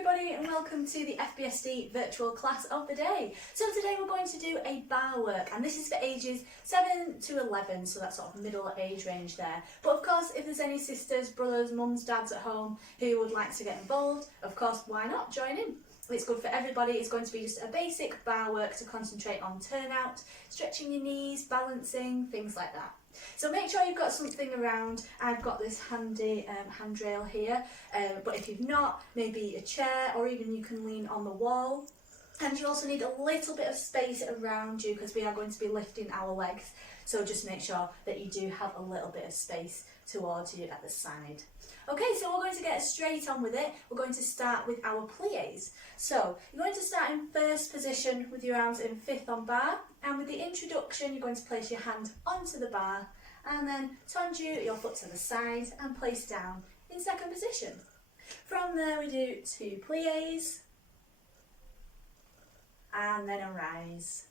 everybody and welcome to the FBSD virtual class of the day. So today we're going to do a bar work, and this is for ages 7 to 11, so that's sort of middle age range there. But of course, if there's any sisters, brothers, mums, dads at home who would like to get involved, of course, why not join in? It's good for everybody. It's going to be just a basic bar work to concentrate on turnout, stretching your knees, balancing, things like that. So make sure you've got something around. I've got this handy handrail here, but if you've not, maybe a chair, or even you can lean on the wall. And you also need a little bit of space around you because we are going to be lifting our legs, so just make sure that you do have a little bit of space towards you at the side. Okay, so we're going to get straight on with it. We're going to start with our plies. So you're going to start in first position with your arms in fifth on bar, and with the introduction you're going to place your hand onto the bar and then tendu your foot to the side and place down in second position. From there we do 2 plies and then a rise,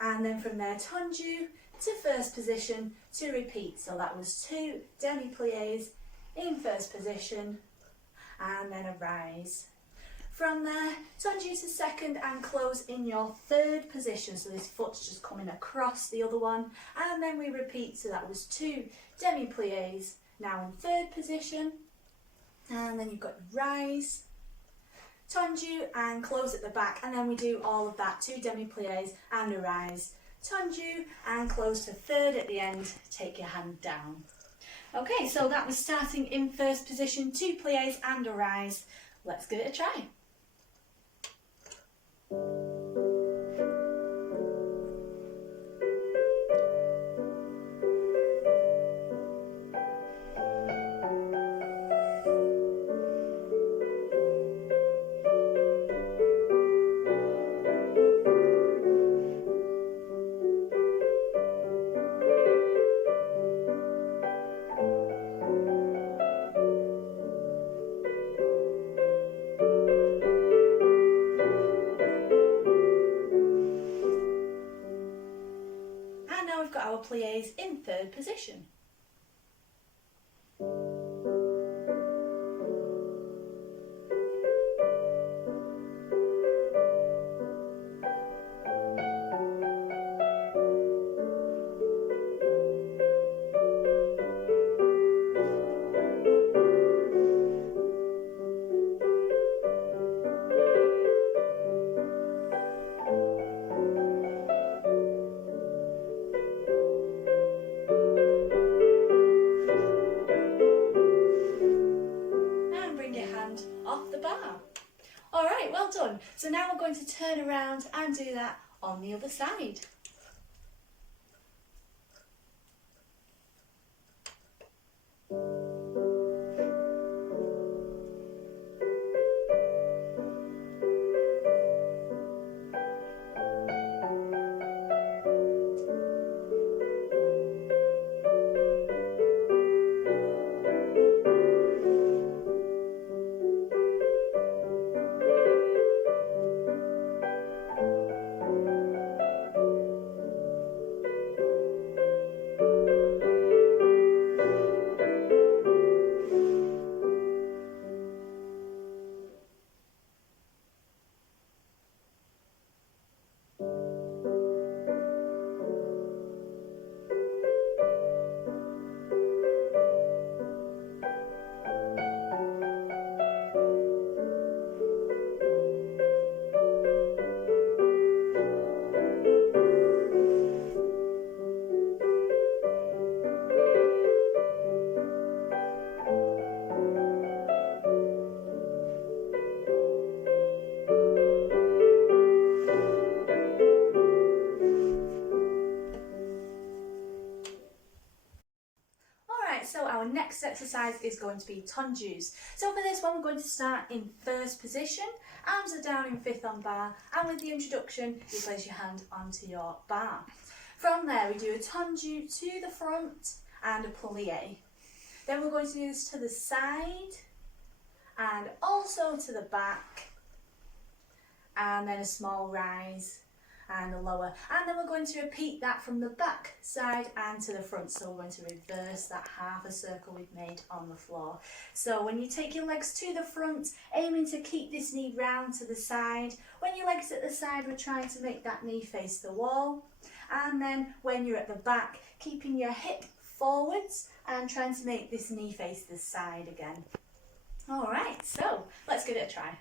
and then from there tendu to first position to repeat. So that was 2 demi plies in first position and then a rise. From there, tendu to second and close in your third position, so this foot's just coming across the other one, and then we repeat. So that was 2 demi plies now in third position, and then you've got rise, tendu and close at the back, and then we do all of that, 2 demi plies and a rise, tendu and close to third at the end, take your hand down. Okay, so that was starting in first position, 2 plies and a rise. Let's give it a try. We've got our plies in third position. Off the bar. Alright, well done. So now we're going to turn around and do that on the other side. So our next exercise is going to be tendus. So for this one we're going to start in first position, arms are down in fifth on bar, and with the introduction you place your hand onto your bar. From there we do a tendu to the front and a plie. Then we're going to do this to the side and also to the back, and then a small rise, and a lower, and then we're going to repeat that from the back side and to the front. So we're going to reverse that half a circle we've made on the floor. So when you take your legs to the front, aiming to keep this knee round to the side. When your legs at the side, we're trying to make that knee face the wall. And then when you're at the back, keeping your hip forwards and trying to make this knee face the side again. All right, so let's give it a try.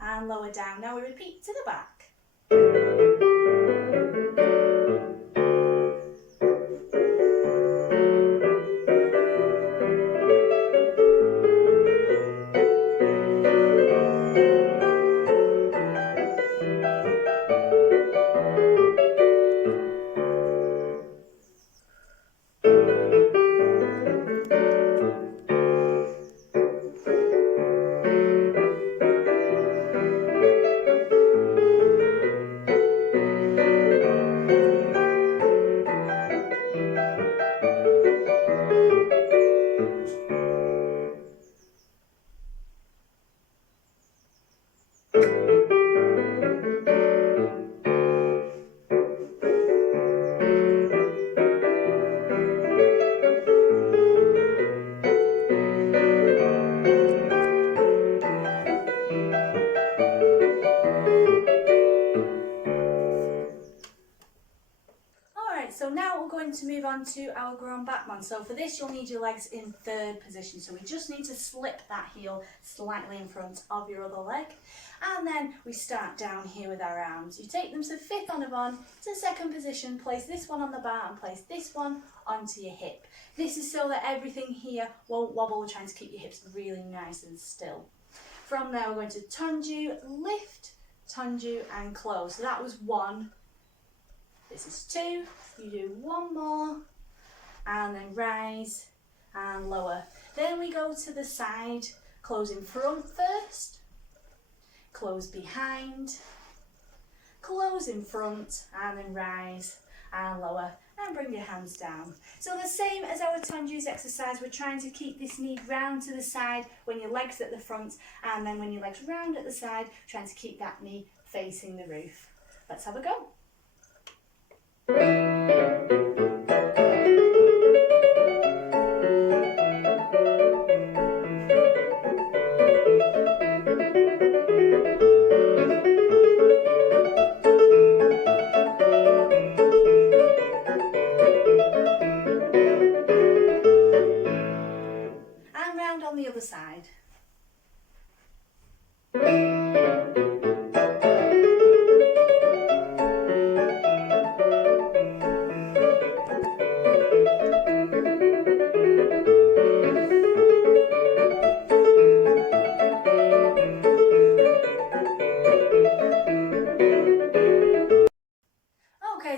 And lower down. Now we repeat to the back. So now we're going to move on to our grown Battments. So for this you'll need your legs in third position. So we just need to slip that heel slightly in front of your other leg. And then we start down here with our arms. You take them to fifth on a bond, to second position, place this one on the bar and place this one onto your hip. This is so that everything here won't wobble. We're trying to keep your hips really nice and still. From there we're going to Tendus, lift, Tendus and close. So that was one. This is two, you do one more, and then rise and lower. Then we go to the side, close in front first, close behind, close in front, and then rise and lower, and bring your hands down. So the same as our Tendus exercise, we're trying to keep this knee round to the side when your leg's at the front, and then when your leg's round at the side, trying to keep that knee facing the roof. Let's have a go. And round on the other side.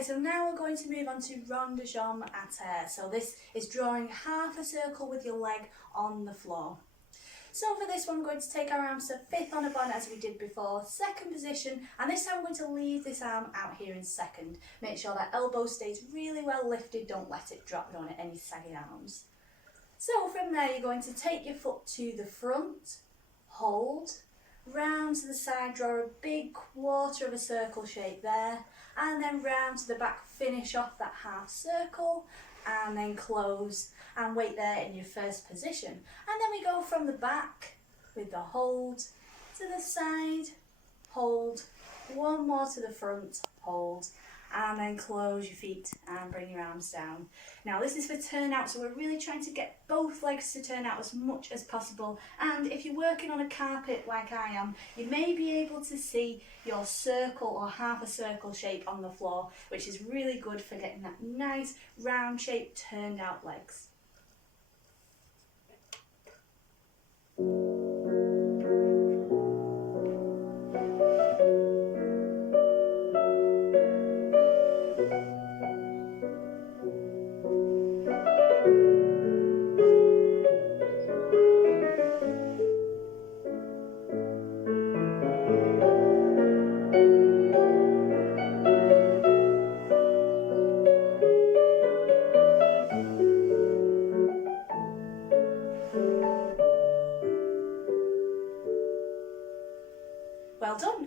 So now we're going to move on to rond de jambe à terre. So this is drawing half a circle with your leg on the floor. So for this one we're going to take our arms to fifth on a bond as we did before, second position, and this time we're going to leave this arm out here in second. Make sure that elbow stays really well lifted, don't let it drop, don't want any saggy arms. So from there you're going to take your foot to the front, hold, round to the side, draw a big quarter of a circle shape there, and then round to the back, finish off that half circle, and then close and wait there in your first position. And then we go from the back with the hold to the side, hold, one more to the front, hold, and then close your feet and bring your arms down. Now this is for turn out, so we're really trying to get both legs to turn out as much as possible, and if you're working on a carpet like I am, you may be able to see your circle or half a circle shape on the floor, which is really good for getting that nice round shape turned out legs.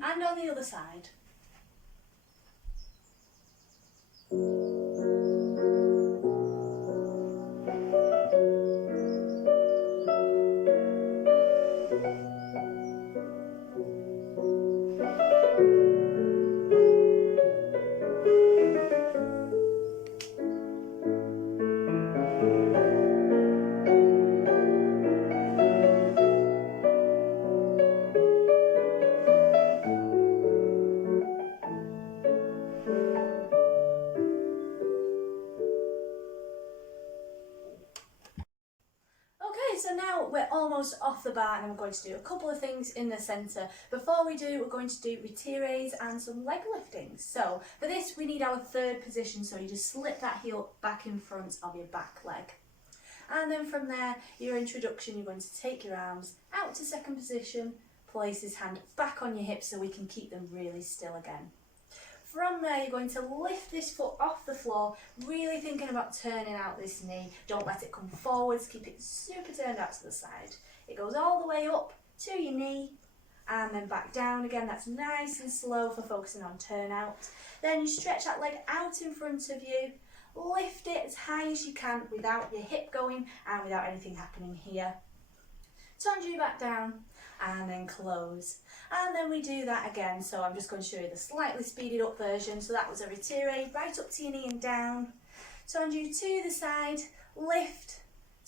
And on the other side. So now we're almost off the bar and we're going to do a couple of things in the centre. Before we do, we're going to do retires and some leg liftings. So for this we need our third position, so you just slip that heel back in front of your back leg. And then from there, your introduction, you're going to take your arms out to second position, place his hand back on your hips so we can keep them really still again. From there, you're going to lift this foot off the floor, really thinking about turning out this knee. Don't let it come forwards, keep it super turned out to the side. It goes all the way up to your knee and then back down again. That's nice and slow for focusing on turn out. Then you stretch that leg out in front of you, lift it as high as you can without your hip going and without anything happening here. Tandu back down and then close. And then we do that again, so I'm just going to show you the slightly speeded up version. So that was a retire, right up to your knee and down. Tandu to the side, lift,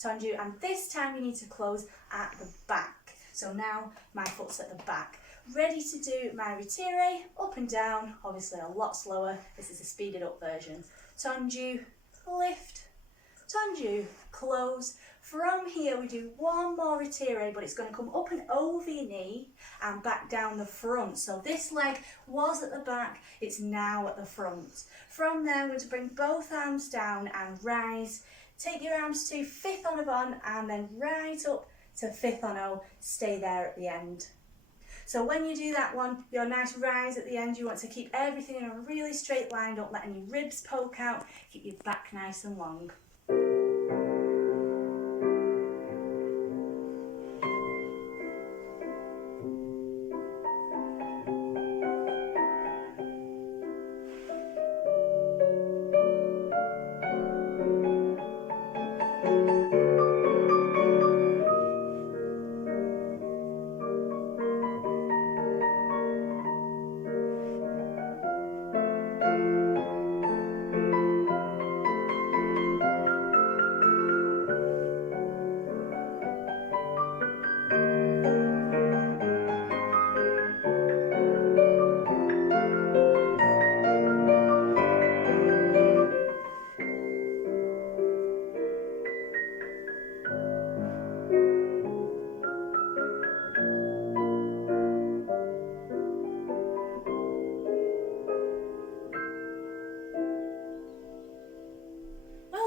Tandu, and this time you need to close at the back. So now my foot's at the back. Ready to do my retire, up and down, obviously a lot slower. This is a speeded up version. Tandu, lift, Tandu, close. From here we do one more retire, but it's going to come up and over your knee and back down the front. So this leg was at the back, it's now at the front. From there we're going to bring both arms down and rise. Take your arms to fifth on a bond and then right up to fifth on O. Stay there at the end. So when you do that one, your nice rise at the end, you want to keep everything in a really straight line. Don't let any ribs poke out. Keep your back nice and long.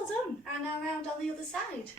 Done, and now round on the other side.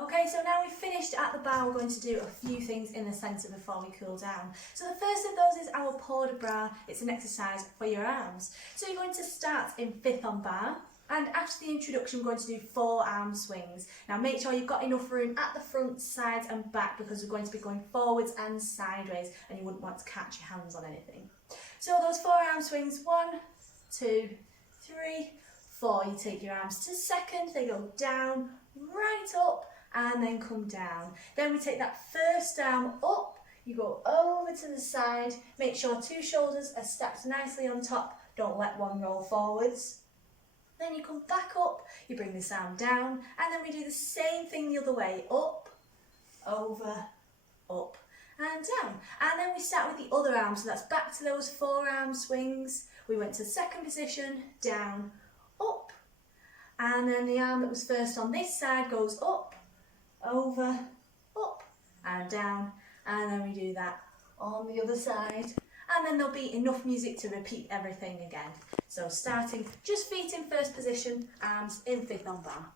Okay, so now we've finished at the bar, we're going to do a few things in the centre before we cool down. So the first of those is our port de bras. It's an exercise for your arms. So you're going to start in fifth on bar, and after the introduction we're going to do 4 arm swings. Now make sure you've got enough room at the front, sides and back, because we're going to be going forwards and sideways and you wouldn't want to catch your hands on anything. So those 4 arm swings, 1, 2, 3, 4. You take your arms to second, they go down, right up, and then come down. Then we take that first arm up, you go over to the side, make sure 2 shoulders are stacked nicely on top, don't let one roll forwards. Then you come back up, you bring this arm down, and then we do the same thing the other way, up, over, up, and down. And then we start with the other arm, so that's back to those forearm swings. We went to second position, down, up, and then the arm that was first on this side goes up, over, up, and down, and then we do that on the other side. And then there'll be enough music to repeat everything again. So starting just feet in first position, arms in fifth on bar.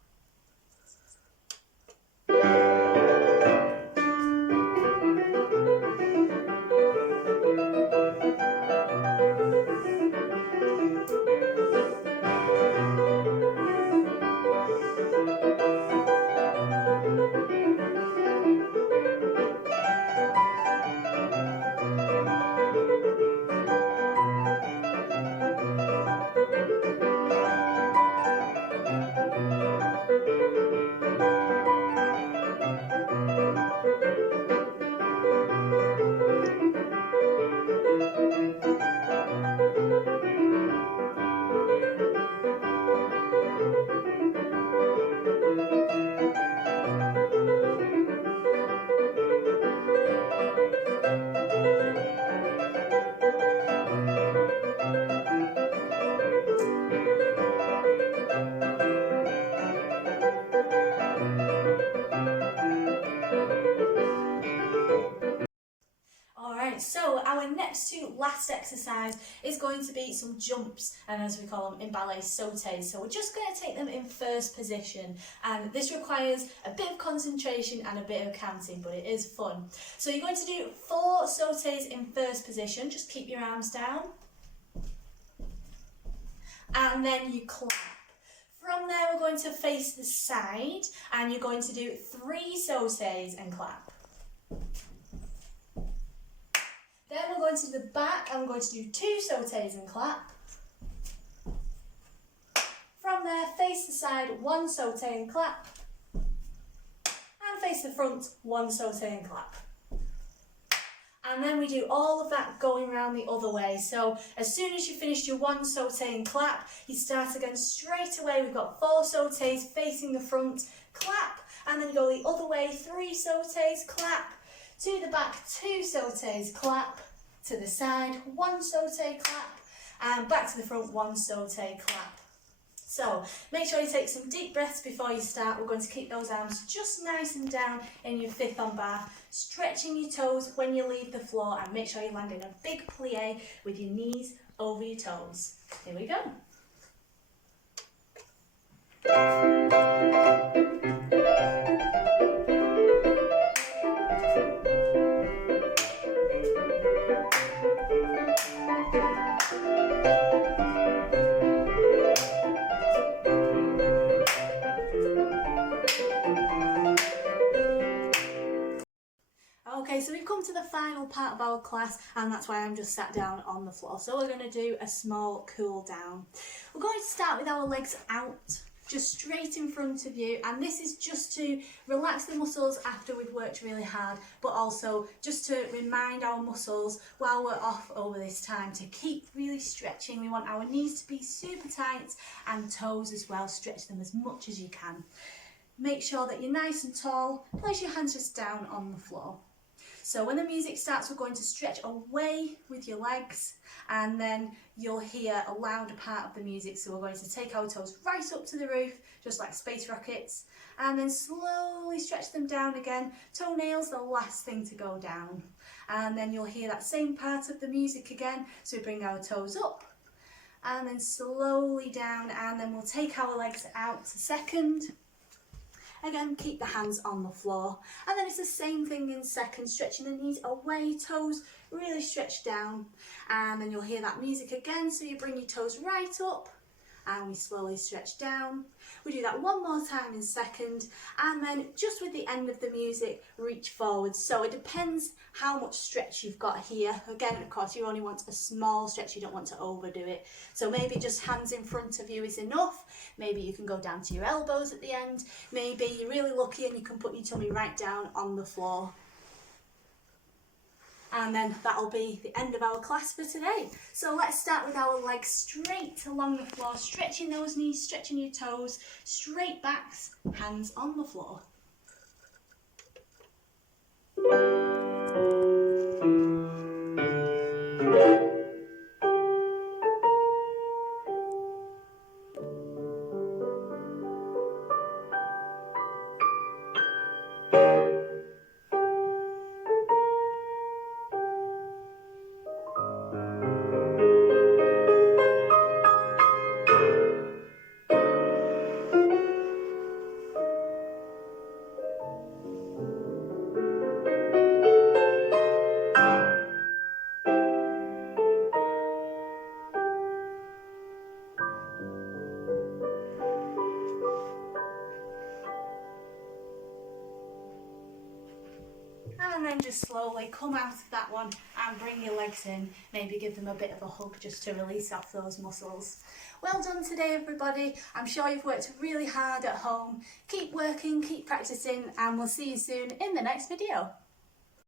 So our next to last exercise is going to be some jumps, and as we call them in ballet, sautes. So we're just going to take them in first position, and this requires a bit of concentration and a bit of counting, but it is fun. So you're going to do 4 sautes in first position, just keep your arms down, and then you clap. From there we're going to face the side, and you're going to do 3 sautes and clap. Then we're going to the back, and we're going to do 2 sautes and clap. From there, face the side, 1 saute and clap. And face the front, 1 saute and clap. And then we do all of that going around the other way. So as soon as you finished your 1 saute and clap, you start again straight away. We've got 4 sautes facing the front, clap, and then you go the other way, 3 sautes, clap. To the back, 2 sautes, clap. To the side, 1 saute, clap. And back to the front, 1 saute, clap. So make sure you take some deep breaths before you start. We're going to keep those arms just nice and down in your fifth on bar, stretching your toes when you leave the floor, and make sure you land in a big plie with your knees over your toes. Here we go. Okay, so we've come to the final part of our class, and that's why I'm just sat down on the floor. So we're going to do a small cool down. We're going to start with our legs out, just straight in front of you, and this is just to relax the muscles after we've worked really hard, but also just to remind our muscles while we're off over this time to keep really stretching. We want our knees to be super tight and toes as well, stretch them as much as you can. Make sure that you're nice and tall, place your hands just down on the floor. So when the music starts, we're going to stretch away with your legs, and then you'll hear a louder part of the music. So we're going to take our toes right up to the roof, just like space rockets, and then slowly stretch them down again. Toenails, the last thing to go down. And then you'll hear that same part of the music again. So we bring our toes up, and then slowly down, and then we'll take our legs out to second. Again, keep the hands on the floor, and then it's the same thing in second, stretching the knees away, toes really stretched down, and then you'll hear that music again, so you bring your toes right up, and we slowly stretch down. We do that one more time in second, and then just with the end of the music, reach forward. So it depends how much stretch you've got here. Again, of course, you only want a small stretch, you don't want to overdo it. So maybe just hands in front of you is enough. Maybe you can go down to your elbows at the end. Maybe you're really lucky and you can put your tummy right down on the floor. and then that'll be the end of our class for today. So let's start with our legs straight along the floor, stretching those knees, stretching your toes, straight backs, hands on the floor. And then just slowly come out of that one and bring your legs in. Maybe give them a bit of a hug just to release off those muscles. Well done today, everybody. I'm sure you've worked really hard at home. Keep working, keep practicing, and we'll see you soon in the next video.